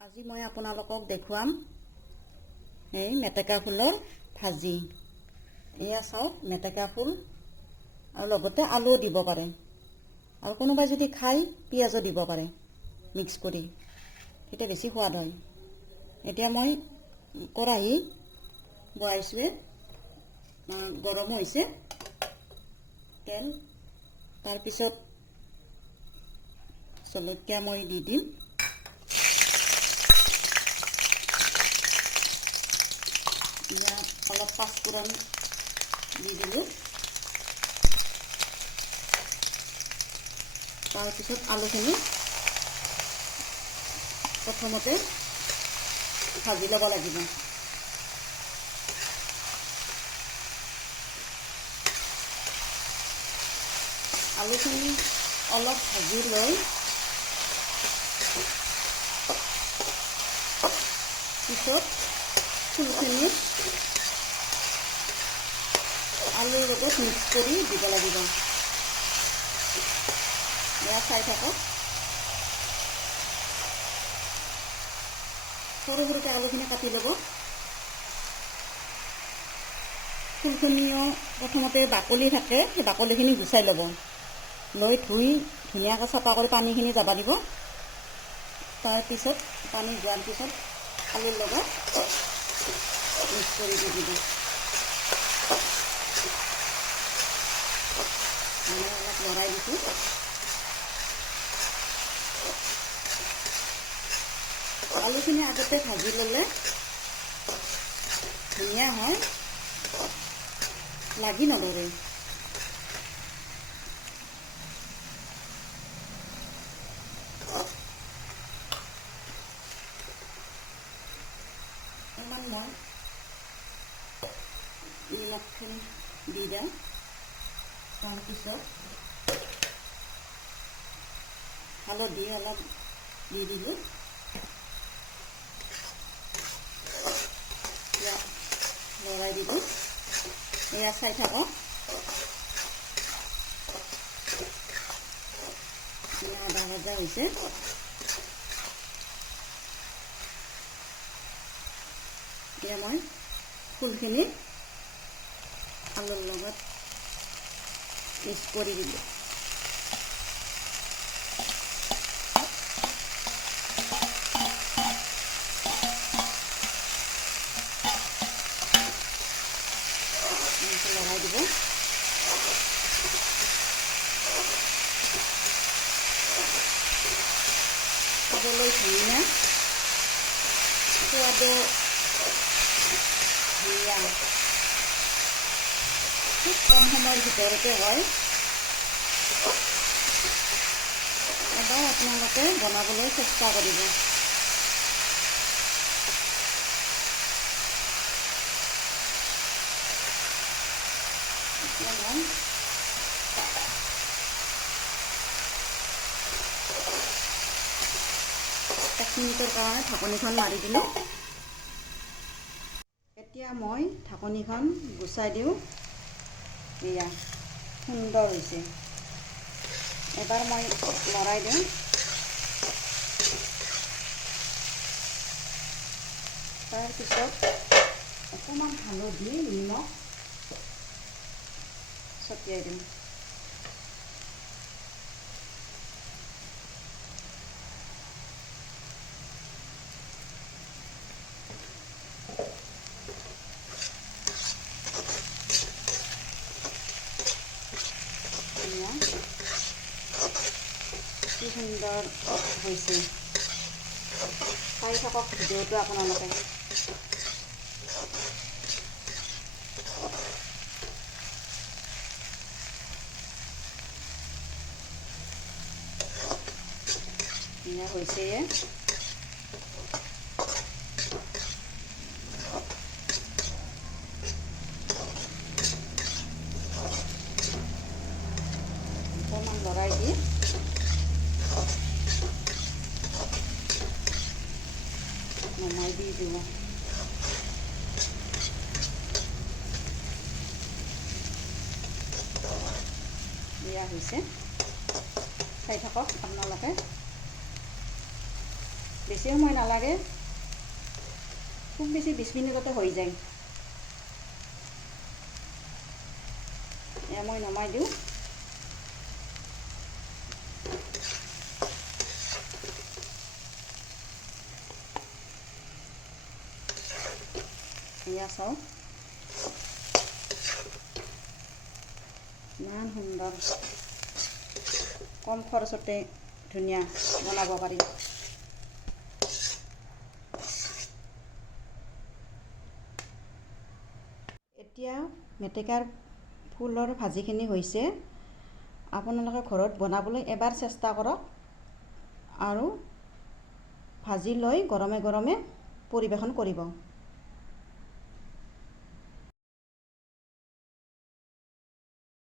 আজি মই আপোনালোকক দেখুৱাম এই মেটেকা ফুলৰ ভাজি। এয়া চাওক মেটেকা ফুল আৰু লগতে আলুও দিব পাৰে আৰু কোনোবাই যদি খায় পিঁয়াজো দিব পাৰে মিক্স কৰি, তেতিয়া বেছি সোৱাদ হয়। এতিয়া মই কেৰাহী বহাইছোৱে, গৰম হৈছে তেল। তাৰপিছত জলকীয়া মই দি দিম। ইয়াত অলপ পাঁচফোৰণ দি দিলোঁ। তাৰপিছত আলুখিনি প্ৰথমতে ভাজি ল'ব লাগিব। আলুখিনি অলপ ভাজি লৈ পিছত ফুলখিনি আলুৰ লগত মিক্স কৰি দিব লাগিব। এয়া চাই থাকক। সৰু সৰুকৈ আলুখিনি কাটি ল'ব। ফুলখিনিও প্ৰথমতে বাকলি থাকে, সেই বাকলিখিনি গুচাই ল'ব। লৈ ধুই ধুনীয়াকৈ চাফা কৰি পানীখিনি যাব দিব। তাৰপিছত পানী যোৱাৰ পিছত আলুৰ লগত মিক্স কৰি দি দিব। অলপ লৰাই দিছোঁ। আলুখিনি আগতে ভাজি ল'লে ধুনীয়া হয়, লাগি নধৰে। ইমান মই নিমখখিনি দি দিওঁ। তাৰপিছত হালধি অলপ দি দিলোঁ। লৰাই দিলোঁ। এয়া চাই থাকক। আধা ভজা হৈছে। এতিয়া মই ফুলখিনি আলুৰ লগত মিক্স কৰি দিলোঁ। লগাই দিব। খাবলৈ ধুনীয়া, সোৱাদো ধুনীয়া, খুব কম সময়ৰ ভিতৰতে হয়। এবাৰ আপোনালোকে বনাবলৈ চেষ্টা কৰিব। এতিয়া মই 1 মিনিটৰ কাৰণে ঢাকনিখন মাৰি দিলোঁ। এতিয়া মই ঢাকনিখন গুচাই দিওঁ। এয়া সুন্দৰ হৈছে। এবাৰ মই লৰাই দিওঁ। তাৰপিছত অকণমান হালধি নিমখ ছটিয়াই দিম। কি সুন্দৰ হৈছে, চাই থাকক ভিডিঅ'টো আপোনালোকে। এয়া হৈছে। অকণমান লৰাই দি নমাই দি দিব। এয়া হৈছে, চাই থাকক আপোনালোকে। বেছি সময় নালাগে, খুব বেছি 20 মিনিটতে হৈ যায়। এয়া মই নমাই দিওঁ। এয়া চাওক ইমান সুন্দৰ, কম খৰচতে ধুনীয়া বনাব পাৰি। এতিয়া মেটেকাৰ ফুলৰ ভাজিখিনি হৈছে। আপোনালোকে ঘৰত বনাবলৈ এবাৰ চেষ্টা কৰক আৰু ভাজি লৈ গৰমে গৰমে পৰিৱেশন কৰিব।